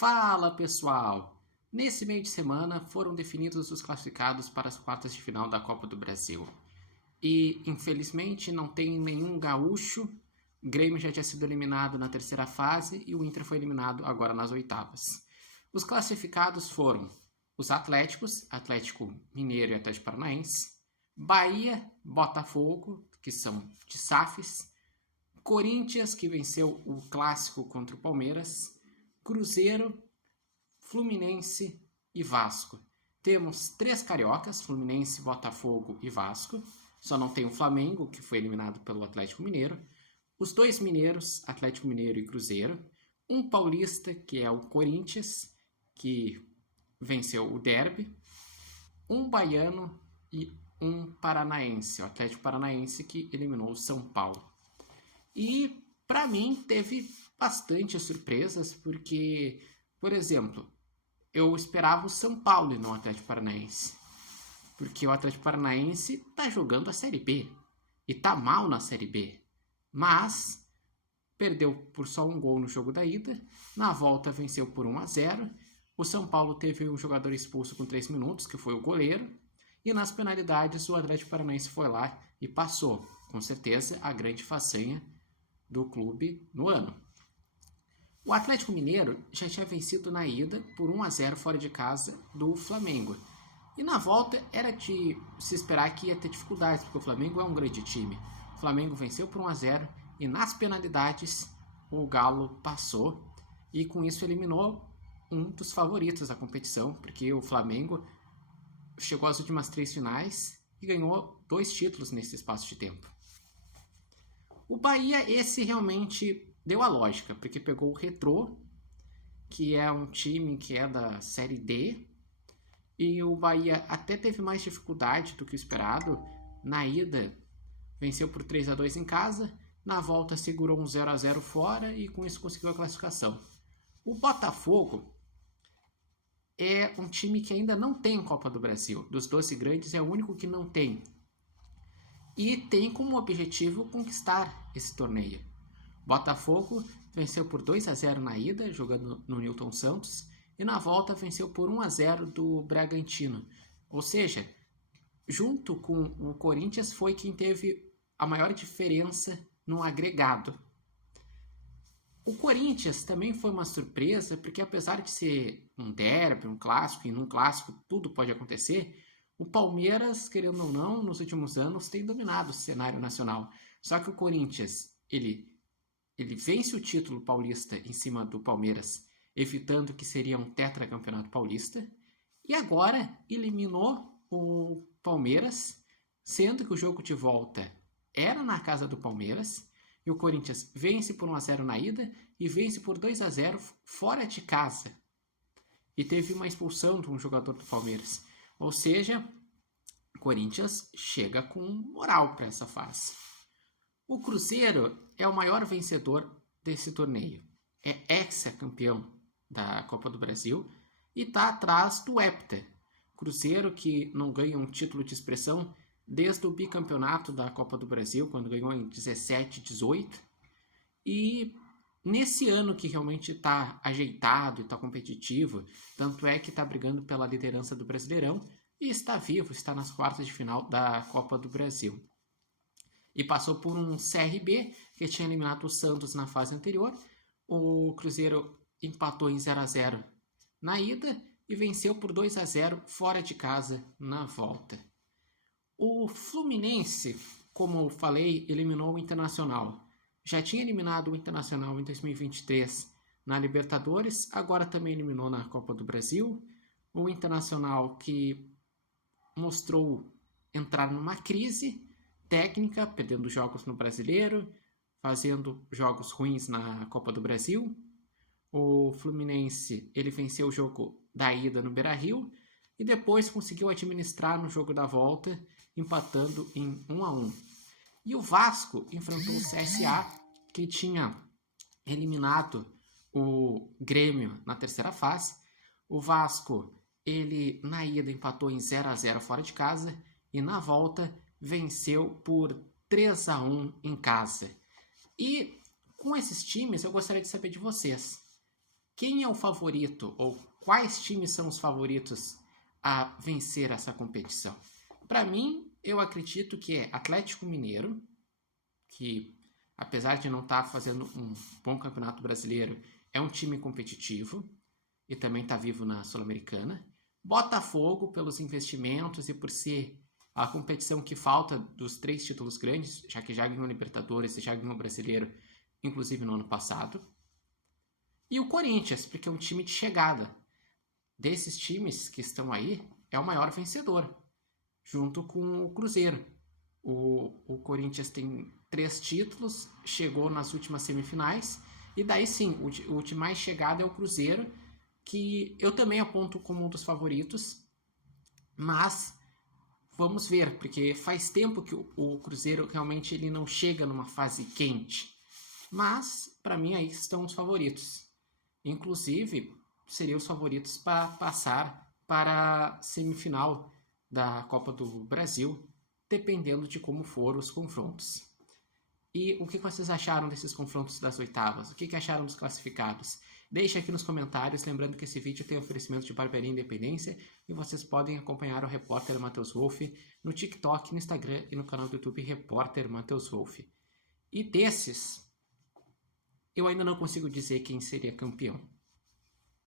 Fala pessoal! Nesse meio de semana foram definidos os classificados para as quartas de final da Copa do Brasil. E infelizmente não tem nenhum gaúcho. O Grêmio já tinha sido eliminado na terceira fase e o Inter foi eliminado agora nas oitavas. Os classificados foram os Atléticos, Atlético Mineiro e Atlético Paranaense, Bahia, Botafogo, que são de SAFs, Corinthians, que venceu o clássico contra o Palmeiras, Cruzeiro, Fluminense e Vasco. Temos 3 cariocas, Fluminense, Botafogo e Vasco. Só não tem o Flamengo, que foi eliminado pelo Atlético Mineiro. Os 2 mineiros, Atlético Mineiro e Cruzeiro. Um paulista, que é o Corinthians, que venceu o derby. Um baiano e um paranaense, o Atlético Paranaense, que eliminou o São Paulo. E, para mim, teve bastante surpresas, porque, por exemplo, eu esperava o São Paulo e não o Atlético Paranaense. Porque o Atlético Paranaense tá jogando a Série B. E tá mal na Série B. Mas perdeu por só um gol no jogo da ida. Na volta venceu por 1-0. O São Paulo teve um jogador expulso com 3 minutos, que foi o goleiro. E nas penalidades o Atlético Paranaense foi lá e passou. Com certeza a grande façanha do clube no ano. O Atlético Mineiro já tinha vencido na ida por 1-0 fora de casa do Flamengo. E na volta era de se esperar que ia ter dificuldades, porque o Flamengo é um grande time. O Flamengo venceu por 1-0 e nas penalidades o Galo passou e com isso eliminou um dos favoritos da competição, porque o Flamengo chegou às últimas 3 finais e ganhou 2 títulos nesse espaço de tempo. O Bahia, esse realmente deu a lógica, porque pegou o Retrô, que é um time que é da Série D, e o Bahia até teve mais dificuldade do que o esperado. Na ida, venceu por 3-2 em casa, na volta segurou um 0-0 fora e com isso conseguiu a classificação. O Botafogo é um time que ainda não tem Copa do Brasil. Dos 12 grandes, é o único que não tem. E tem como objetivo conquistar esse torneio. Botafogo venceu por 2-0 na ida, jogando no Newton Santos, e na volta venceu por 1-0 do Bragantino. Ou seja, junto com o Corinthians foi quem teve a maior diferença no agregado. O Corinthians também foi uma surpresa, porque apesar de ser um derby, um clássico, e num clássico tudo pode acontecer, o Palmeiras, querendo ou não, nos últimos anos tem dominado o cenário nacional. Só que o Corinthians, ele vence o título paulista em cima do Palmeiras, evitando que seria um tetracampeonato paulista. E agora eliminou o Palmeiras, sendo que o jogo de volta era na casa do Palmeiras. E o Corinthians vence por 1-0 na ida e vence por 2-0 fora de casa. E teve uma expulsão de um jogador do Palmeiras. Ou seja, o Corinthians chega com moral para essa fase. O Cruzeiro é o maior vencedor desse torneio. É ex-campeão da Copa do Brasil e está atrás do Hepta. Cruzeiro que não ganha um título de expressão desde o bicampeonato da Copa do Brasil, quando ganhou em 17, 18. E nesse ano que realmente está ajeitado e está competitivo, tanto é que está brigando pela liderança do Brasileirão e está vivo, está nas quartas de final da Copa do Brasil. E passou por um CRB, que tinha eliminado o Santos na fase anterior. O Cruzeiro empatou em 0-0 na ida e venceu por 2-0 fora de casa na volta. O Fluminense, como eu falei, eliminou o Internacional. Já tinha eliminado o Internacional em 2023 na Libertadores, agora também eliminou na Copa do Brasil. O Internacional que mostrou entrar numa crise técnica, perdendo jogos no Brasileiro, fazendo jogos ruins na Copa do Brasil. O Fluminense, ele venceu o jogo da ida no Beira-Rio e depois conseguiu administrar no jogo da volta, empatando em 1-1. E o Vasco enfrentou o CSA, que tinha eliminado o Grêmio na terceira fase. O Vasco, ele na ida empatou em 0-0 fora de casa e na volta venceu por 3-1 em casa. E com esses times eu gostaria de saber de vocês. quem é o favorito ou quais times são os favoritos a vencer essa competição? Para mim, eu acredito que é Atlético Mineiro, que apesar de não estar fazendo um bom campeonato brasileiro, é um time competitivo e também está vivo na Sul-Americana. Botafogo, pelos investimentos e por ser a competição que falta dos 3 títulos grandes, já que já ganhou Libertadores e já ganhou Brasileiro, inclusive no ano passado. E o Corinthians, porque é um time de chegada. Desses times que estão aí, é o maior vencedor, junto com o Cruzeiro. O Corinthians tem 3 títulos, chegou nas últimas semifinais, e daí sim, o time mais chegado é o Cruzeiro, que eu também aponto como um dos favoritos, mas vamos ver, porque faz tempo que o Cruzeiro realmente ele não chega numa fase quente. Mas, para mim, aí estão os favoritos. Inclusive, seriam os favoritos para passar para a semifinal da Copa do Brasil, dependendo de como foram os confrontos. E o que vocês acharam desses confrontos das oitavas? O que acharam dos classificados? Deixe aqui nos comentários, lembrando que esse vídeo tem oferecimento de Barbearia Independência e vocês podem acompanhar o repórter Matheus Wolff no TikTok, no Instagram e no canal do YouTube Repórter Matheus Wolff. E desses, eu ainda não consigo dizer quem seria campeão.